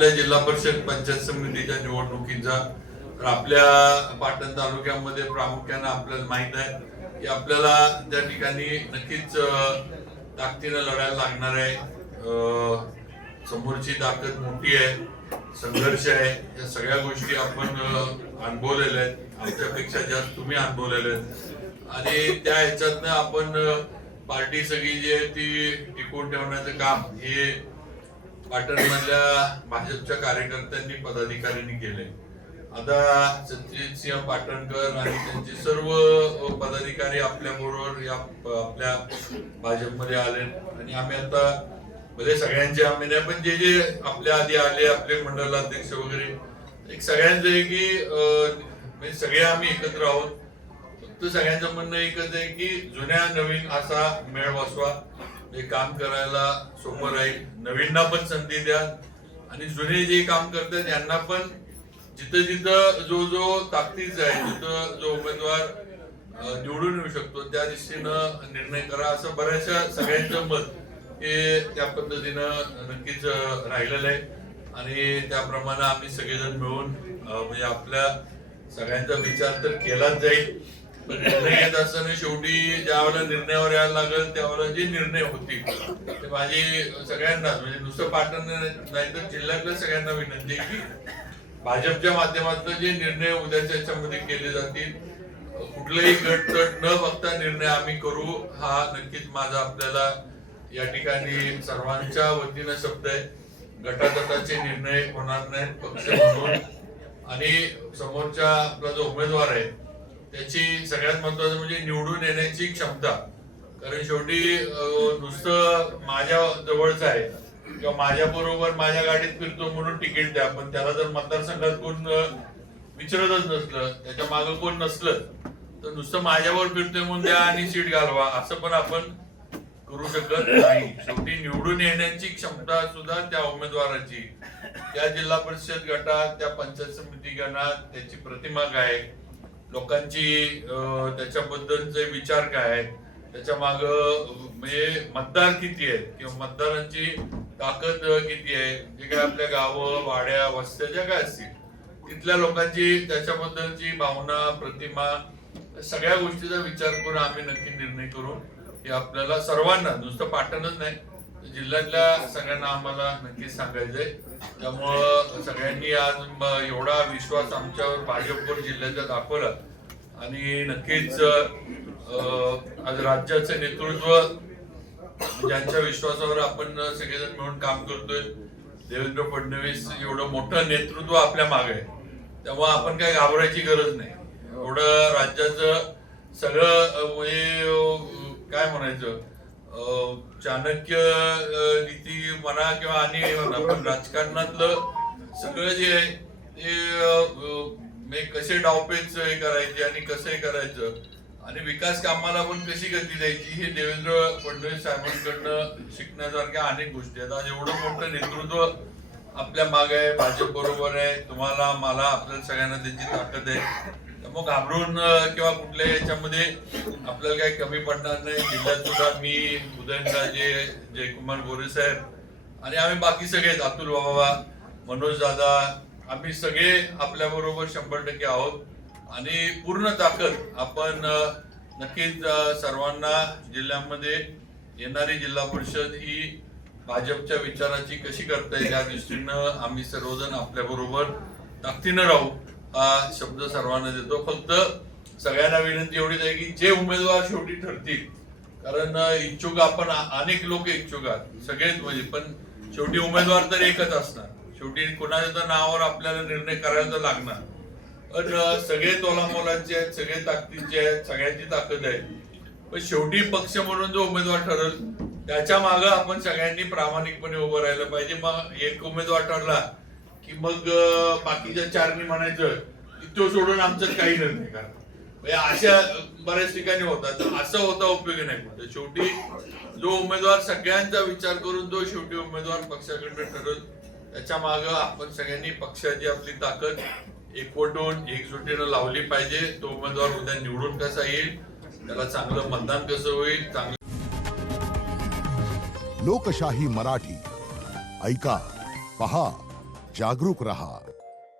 आपल्या जिल्हा परिषद पंचायत समितीच्या निवडणुकीचा तर आपल्या पाटण तालुक्यामध्ये प्रामुख्याने आपल्याला माहित आहे की आपल्याला त्या ठिकाणी नक्कीच ताकदीने लढायला लागणार आहे। समोरची ताकद मोठी आहे, संघर्ष आहे, या सगळ्या गोष्टी आपण अनुभवलेल्या आहेत, आमच्यापेक्षा जास्त तुम्ही अनुभवलेल्या आहेत आणि त्या ह्याच्यातनं आपण पार्टी सगळी जी आहे ती टिकवून ठेवण्याचं काम हे पाटणमधल्या भाजपच्या कार्यकर्त्यांनी पदाधिकाऱ्यांनी केले। आता सत्यजित सिंह पाटणकर आणि त्यांचे सर्व पदाधिकारी आपल्या बरोबर या आपल्या भाजपमध्ये आले आणि आम्ही आता भले सगळ्यांचे आम्ही नाही पण जे जे आपल्या आधी आले आपले मंडल अध्यक्ष वगैरे एक सगळ्यांचं आहे की म्हणजे सगळे आम्ही एकत्र आहोत। फक्त सगळ्यांचं म्हणणं एकच आहे की जुन्या नवीन असा मेळ बसवा, हे काम करायला सोपं राहील, नवीनना पण संधी द्या आणि जुने जे काम करतात यांना पण जिथं जिथं जो जो ताकदीचा आहे, जिथं जो उमेदवार निवडून येऊ शकतो त्या दिशेनं निर्णय करा, असं बऱ्याचशा सगळ्यांचं मत हे त्या पद्धतीनं नक्कीच राहिलेलं आहे आणि त्याप्रमाणे आम्ही सगळेजण मिळून म्हणजे आपल्या सगळ्यांचा विचार तर केलाच जाईल, पण निर्णय घेत असताना शेवटी ज्यावेळेला निर्णयावर यायला लागेल त्यावेळेला जे निर्णय होतील ते माझी सगळ्यांना म्हणजे नुसतं पाटण नाही तर जिल्ह्यातल्या सगळ्यांना विनंती आहे की भाजपच्या माध्यमातून जे निर्णय उद्याच्या याच्यामध्ये केले जातील कुठलेही गटतट न बघता निर्णय आम्ही करू, हा नक्कीच माझा आपल्याला या ठिकाणी सर्वांच्या वतीनं शब्द आहे। गटातटाचे निर्णय होणार नाहीत पक्ष म्हणून आणि समोरच्या आपला जो उमेदवार आहे त्याची सगळ्यात महत्वाचं म्हणजे निवडून येण्याची क्षमता, कारण शेवटी नुसतं माझ्या जवळच आहे किंवा माझ्या बरोबर माझ्या गाडीत फिरतो म्हणून तिकीट द्या, पण त्याला जर मतदारसंघात कोण विचारतच नसलं, त्याच्या मागं कोण नसलं तर नुसतं माझ्यावर फिरतोय म्हणून द्या आणि सीट घालवा असं पण आपण करू शकत नाही। शेवटी निवडून येण्याची क्षमता सुद्धा त्या उमेदवाराची, त्या जिल्हा परिषद गटात त्या पंचायत समिती गणात त्याची प्रतिमा काय, लोकांची त्याच्याबद्दलचे विचार काय आहेत, त्याच्या माग म्हणजे मतदार किती आहेत किंवा मतदारांची ताकद किती आहे, जे काय आपल्या गावं वाड्या वस्त्या ज्या काय असतील तिथल्या लोकांची त्याच्याबद्दलची भावना प्रतिमा सगळ्या गोष्टीचा विचार करून आम्ही नक्की निर्णय करू हे आपल्याला सर्वांना नुसतं पाटणच नाही जिल्ह्यातल्या सगळ्यांना आम्हाला नक्कीच सांगायचंय। त्यामुळं सगळ्यांनी आज एवढा विश्वास आमच्यावर भाजपवर जिल्ह्याचा दाखवला आणि नक्कीच आज राज्याचं नेतृत्व ज्यांच्या विश्वासावर आपण सगळेजण मिळून काम करतोय, देवेंद्र फडणवीस एवढं मोठं नेतृत्व आपल्या मागे आहे, त्यामुळे आपण काही घाबरायची गरज नाही। एवढं राज्याचं सगळं म्हणजे काय म्हणायचं चाणक्य नीती म्हणा किंवा आणि म्हणा पण राजकारणातलं सगळं जे आहे ते कसे डावपेच हे करायचे आणि कसं हे करायचं आणि विकास कामाला पण कशी गती द्यायची हे देवेंद्र फडणवीस साहेबांकडनं शिकण्यासारख्या अनेक गोष्टी आहेत। आज एवढं मोठं नेतृत्व आपल्या मागे आहे, भाजप बरोबर आहे, तुम्हाला मला आपल्याला सगळ्यांना त्याची ताकद आहे, मग घाबरून किंवा कुठल्याही याच्यामध्ये आपल्याला काही कमी पडणार नाही। जिल्ह्यात सुद्धा मी उदयनराजे, जयकुमार गोरे साहेब आणि आम्ही बाकी सगळे अतुल बाबा, मनोज दादा आम्ही सगळे आपल्या बरोबर 100% आहोत आणि पूर्ण ताकद आपण नक्कीच सर्वांना जिल्ह्यामध्ये येणारी जिल्हा परिषद ही भाजपच्या विचाराची कशी करता येईल या दृष्टीनं आम्ही सर्वजण आपल्या बरोबर ताकदीनं राहू हा शब्द सर्वांना देतो। फक्त सगळ्यांना विनंती एवढीच आहे की जे उमेदवार शेवटी ठरतील, कारण इच्छुक आपण अनेक लोक इच्छुक आहेत सगळेच म्हणजे, पण शेवटी उमेदवार तर एकच असणार, शेवटी कोणाच्या नावावर आपल्याला निर्णय करायला तर लागणार, पण सगळे तोलामोलाचे आहेत, सगळे ताकदीचे आहेत, सगळ्यांची ताकद आहे, पण शेवटी पक्ष म्हणून जो उमेदवार ठरल त्याच्या मागे आपण सगळ्यांनी प्रामाणिकपणे उभं राहिलं पाहिजे। मग एक उमेदवार ठरला की मग बाकीच्या चारनी म्हणायचं तो सोडून आमचं काही निर्णय करा, अशा बऱ्याच ठिकाणी होतात, असं होता उपयोग नाही। शेवटी जो उमेदवार सगळ्यांचा विचार करून जो शेवटी उमेदवार पक्षाकडे ठरल त्याच्या मागे आपण सगळ्यांनी पक्षाची आपली ताकद एकवटून एकजुटीनं लावली पाहिजे। तो उमेदवार उद्या निवडून कसा येईल, त्याला चांगलं मतदान कसं होईल, चांगलं लोकशाही मराठी ऐका, पहा, जागरूक रहा.